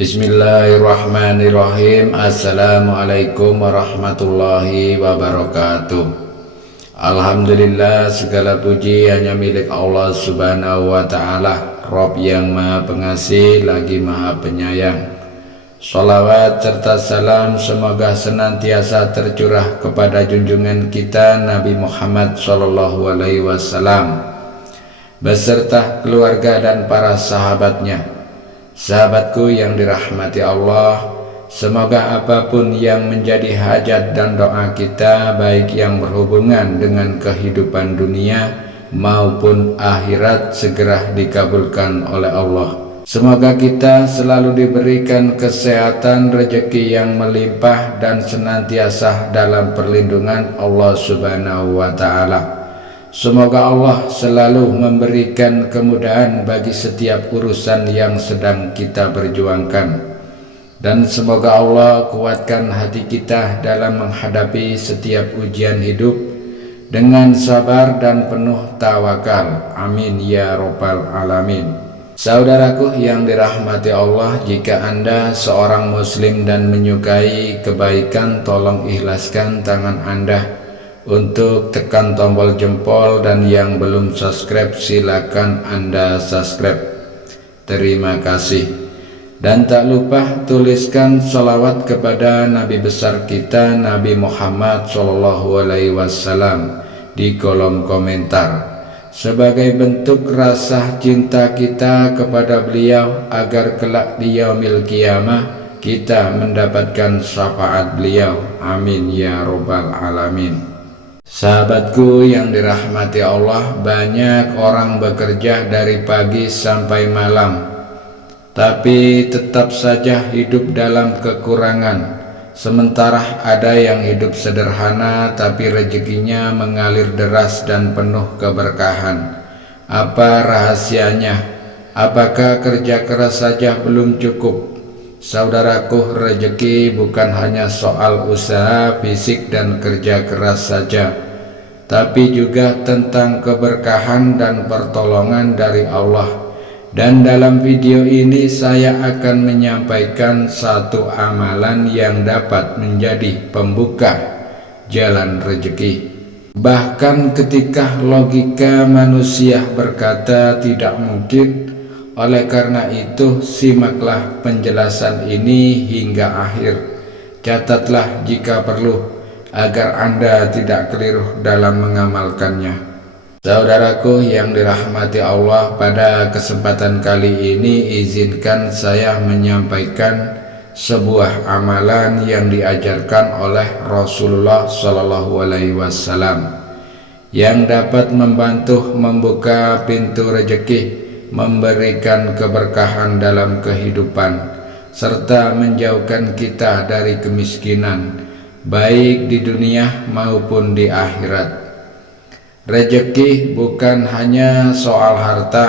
Bismillahirrahmanirrahim. Assalamualaikum warahmatullahi wabarakatuh. Alhamdulillah, segala puji hanya milik Allah subhanahu wa ta'ala, Rabb yang maha pengasih lagi maha penyayang. Sholawat serta salam semoga senantiasa tercurah kepada junjungan kita Nabi Muhammad SAW beserta keluarga dan para sahabatnya. Sahabatku yang dirahmati Allah, semoga apapun yang menjadi hajat dan doa kita, baik yang berhubungan dengan kehidupan dunia maupun akhirat, segera dikabulkan oleh Allah. Semoga kita selalu diberikan kesehatan, rezeki yang melimpah, dan senantiasa dalam perlindungan Allah subhanahu wa ta'ala. Semoga Allah selalu memberikan kemudahan bagi setiap urusan yang sedang kita perjuangkan. Dan semoga Allah kuatkan hati kita dalam menghadapi setiap ujian hidup dengan sabar dan penuh tawakal. Amin ya rabbal alamin. Saudaraku yang dirahmati Allah, jika Anda seorang muslim dan menyukai kebaikan, tolong ikhlaskan tangan Anda untuk tekan tombol jempol, dan yang belum subscribe silakan Anda subscribe. Terima kasih. Dan tak lupa tuliskan sholawat kepada Nabi besar kita Nabi Muhammad SAW di kolom komentar sebagai bentuk rasa cinta kita kepada beliau, agar kelak di yaumil qiyamah kita mendapatkan syafaat beliau. Amin ya rabbal alamin. Sahabatku yang dirahmati Allah, banyak orang bekerja dari pagi sampai malam, tapi tetap saja hidup dalam kekurangan. Sementara ada yang hidup sederhana, tapi rezekinya mengalir deras dan penuh keberkahan. Apa rahasianya? Apakah kerja keras saja belum cukup? Saudaraku, rezeki bukan hanya soal usaha fisik dan kerja keras saja, tapi juga tentang keberkahan dan pertolongan dari Allah. Dan dalam video ini saya akan menyampaikan satu amalan yang dapat menjadi pembuka jalan rezeki. Bahkan ketika logika manusia berkata tidak mungkin. Oleh karena itu, simaklah penjelasan ini hingga akhir. Catatlah jika perlu, agar Anda tidak keliru dalam mengamalkannya. Saudaraku yang dirahmati Allah, pada kesempatan kali ini izinkan saya menyampaikan sebuah amalan yang diajarkan oleh Rasulullah SAW yang dapat membantu membuka pintu rezeki, memberikan keberkahan dalam kehidupan, serta menjauhkan kita dari kemiskinan, baik di dunia maupun di akhirat. Rezeki bukan hanya soal harta,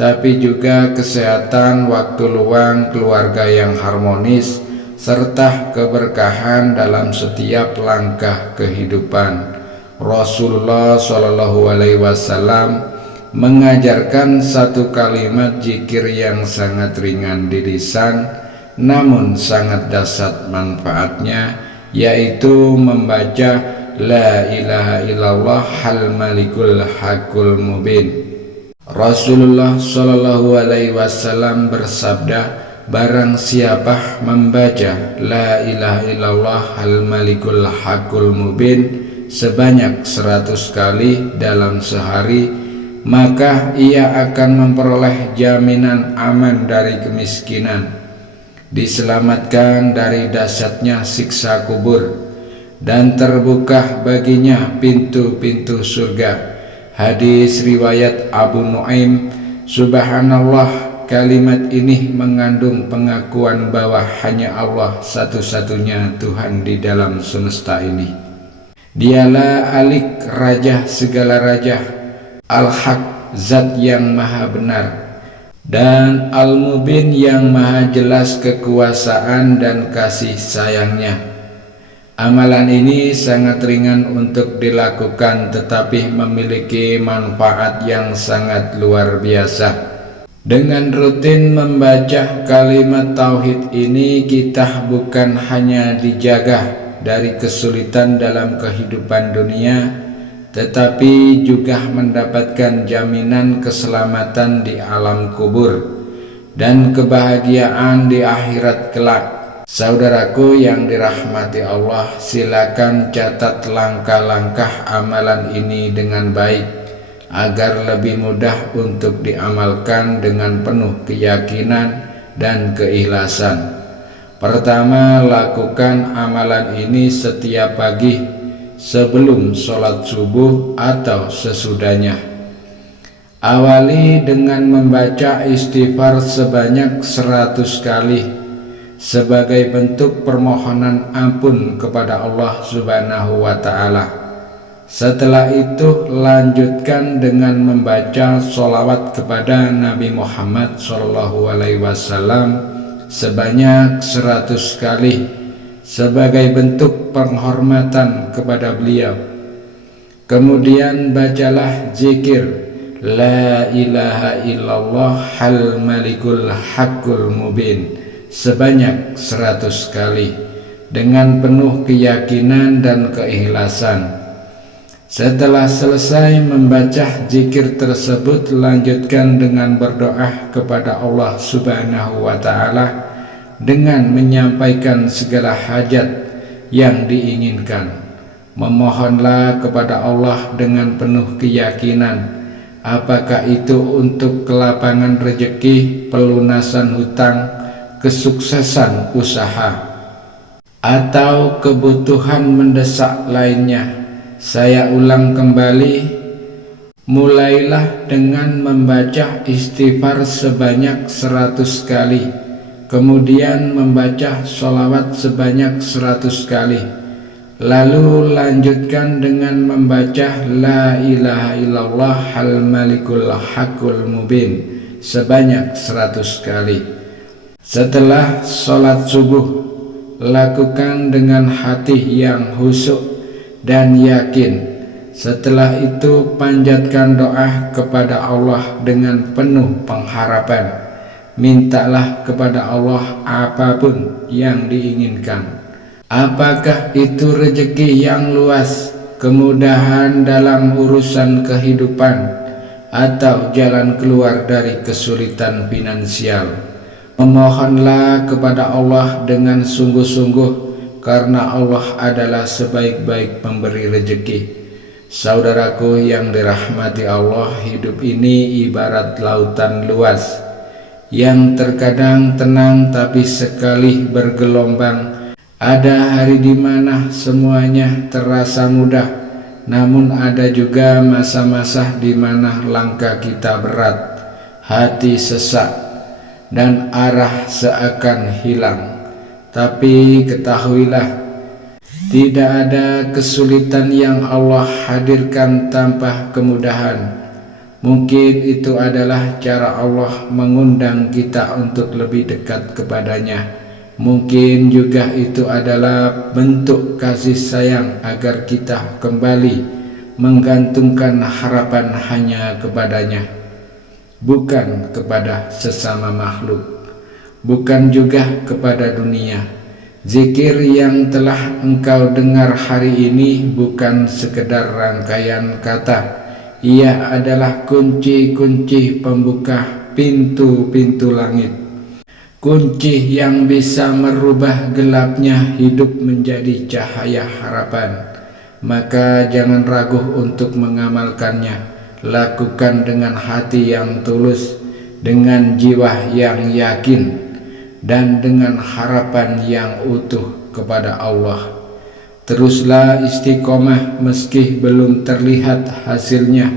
tapi juga kesehatan, waktu luang, keluarga yang harmonis, serta keberkahan dalam setiap langkah kehidupan. Rasulullah SAW mengajarkan satu kalimat zikir yang sangat ringan di lisan, namun sangat dahsyat manfaatnya, yaitu membaca La ilaha illallah hal malikul hakul mubin. Rasulullah SAW bersabda, barang siapa membaca La ilaha illallah hal malikul hakul mubin sebanyak 100 kali dalam sehari, maka ia akan memperoleh jaminan aman dari kemiskinan, diselamatkan dari dahsyatnya siksa kubur, dan terbuka baginya pintu-pintu surga. Hadis riwayat Abu Nuaim. Subhanallah, kalimat ini mengandung pengakuan bahwa hanya Allah satu-satunya Tuhan di dalam semesta ini. Dialah Alik, Raja segala raja, Al-Haq, Zat yang maha benar, dan Al-Mubin yang maha jelas kekuasaan dan kasih sayangnya. Amalan ini sangat ringan untuk dilakukan, tetapi memiliki manfaat yang sangat luar biasa. Dengan rutin membaca kalimat tauhid ini, kita bukan hanya dijaga dari kesulitan dalam kehidupan dunia, tetapi juga mendapatkan jaminan keselamatan di alam kubur dan kebahagiaan di akhirat kelak. Saudaraku yang dirahmati Allah, silakan catat langkah-langkah amalan ini dengan baik agar lebih mudah untuk diamalkan dengan penuh keyakinan dan keikhlasan. Pertama, lakukan amalan ini setiap pagi sebelum sholat subuh atau sesudahnya. Awali dengan membaca istighfar sebanyak 100 kali sebagai bentuk permohonan ampun kepada Allah Subhanahu wa Ta'ala. Setelah itu, lanjutkan dengan membaca sholawat kepada Nabi Muhammad SAW sebanyak 100 kali sebagai bentuk penghormatan kepada beliau. Kemudian bacalah zikir La ilaha illallah hal malikul haqqul mubin sebanyak 100 kali dengan penuh keyakinan dan keikhlasan. Setelah selesai membaca zikir tersebut, lanjutkan dengan berdoa kepada Allah Subhanahu wa Ta'ala dengan menyampaikan segala hajat yang diinginkan. Memohonlah kepada Allah dengan penuh keyakinan, apakah itu untuk kelapangan rezeki, pelunasan hutang, kesuksesan usaha, atau kebutuhan mendesak lainnya. Saya ulang kembali, mulailah dengan membaca istighfar sebanyak 100 kali, kemudian membaca sholawat sebanyak 100 kali, lalu lanjutkan dengan membaca La ilaha illallah hal malikul haqqul mubin sebanyak 100 kali. Setelah sholat subuh, lakukan dengan hati yang khusyuk dan yakin. Setelah itu, panjatkan doa kepada Allah dengan penuh pengharapan. Mintalah kepada Allah apapun yang diinginkan. Apakah itu rezeki yang luas, kemudahan dalam urusan kehidupan, atau jalan keluar dari kesulitan finansial. Memohonlah kepada Allah dengan sungguh-sungguh, karena Allah adalah sebaik-baik pemberi rezeki. Saudaraku yang dirahmati Allah, hidup ini ibarat lautan luas yang terkadang tenang tapi sekali bergelombang. Ada hari di mana semuanya terasa mudah, namun ada juga masa-masa di mana langkah kita berat, hati sesak, dan arah seakan hilang. Tapi ketahuilah, tidak ada kesulitan yang Allah hadirkan tanpa kemudahan. Mungkin itu adalah cara Allah mengundang kita untuk lebih dekat kepadanya. Mungkin juga itu adalah bentuk kasih sayang agar kita kembali menggantungkan harapan hanya kepadanya, bukan kepada sesama makhluk, bukan juga kepada dunia. Zikir yang telah engkau dengar hari ini bukan sekedar rangkaian kata. Ia adalah kunci-kunci pembuka pintu-pintu langit. Kunci yang bisa merubah gelapnya hidup menjadi cahaya harapan. Maka jangan ragu untuk mengamalkannya. Lakukan dengan hati yang tulus, dengan jiwa yang yakin, dan dengan harapan yang utuh kepada Allah. Teruslah istiqomah meski belum terlihat hasilnya,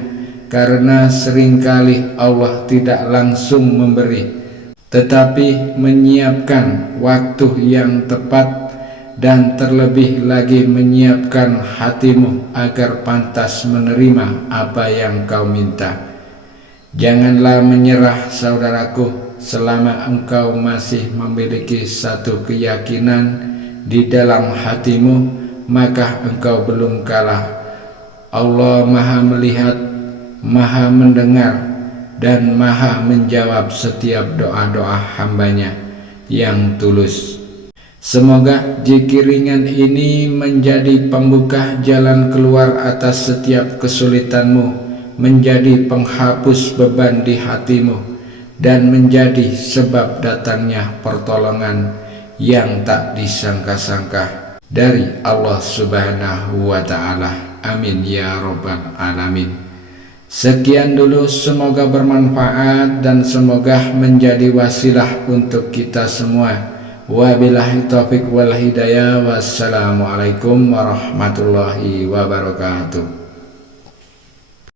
karena seringkali Allah tidak langsung memberi, tetapi menyiapkan waktu yang tepat, dan terlebih lagi menyiapkan hatimu agar pantas menerima apa yang kau minta. Janganlah menyerah, saudaraku, selama engkau masih memiliki satu keyakinan di dalam hatimu, maka engkau belum kalah. Allah Maha melihat, Maha mendengar, dan maha menjawab setiap doa-doa hambanya yang tulus. Semoga zikir ringan ini menjadi pembuka jalan keluar atas setiap kesulitanmu, menjadi penghapus beban di hatimu, dan menjadi sebab datangnya pertolongan yang tak disangka-sangka dari Allah Subhanahu wa Ta'ala. Amin ya Rabbal Alamin. Sekian dulu, semoga bermanfaat dan semoga menjadi wasilah untuk kita semua. Wabillahi taufiq wal hidayah. Wassalamualaikum warahmatullahi wabarakatuh.